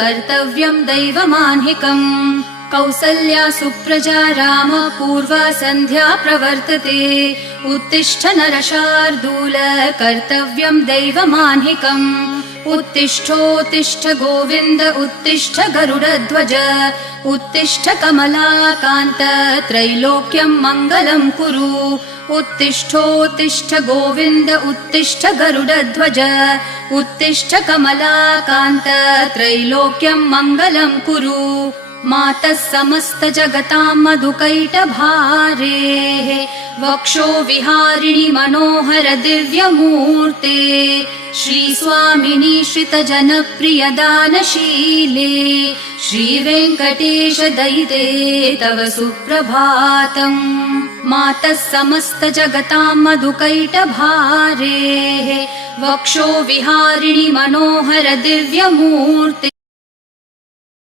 कर्तव्यं दैवमान्हिकम् कौसल्या सुप्रजा राम पूर्वा सन्ध्या प्रवर्तते उत्तिष्ठ नरशार्दूल कर्तव्यं दैवमान्हिकम् उत्तिष्ठोत्तिष्ठ गोविन्द उत्तिष्ठ गरुडध्वज उत्तिष्ठ कमलाकान्त त्रैलोक्यं मङ्गलं कुरु उत्तिष्ठोत्तिष्ठ गोविन्द उत्तिष्ठ गरुडध्वज उत्तिष्ठ कमलाकान्त त्रैलोक्यं मङ्गलं कुरु मातः समस्त जगतां मधुकैटभारेः वक्षो विहारिणि मनोहर दिव्यमूर्ते श्रीस्वामिनि श्रितजनप्रिय दानशीले श्रीवेङ्कटेश दयिते तव सुप्रभातम् मातः समस्त जगतां मधुकैटभारेः वक्षो विहारिणि मनोहर दिव्यमूर्ते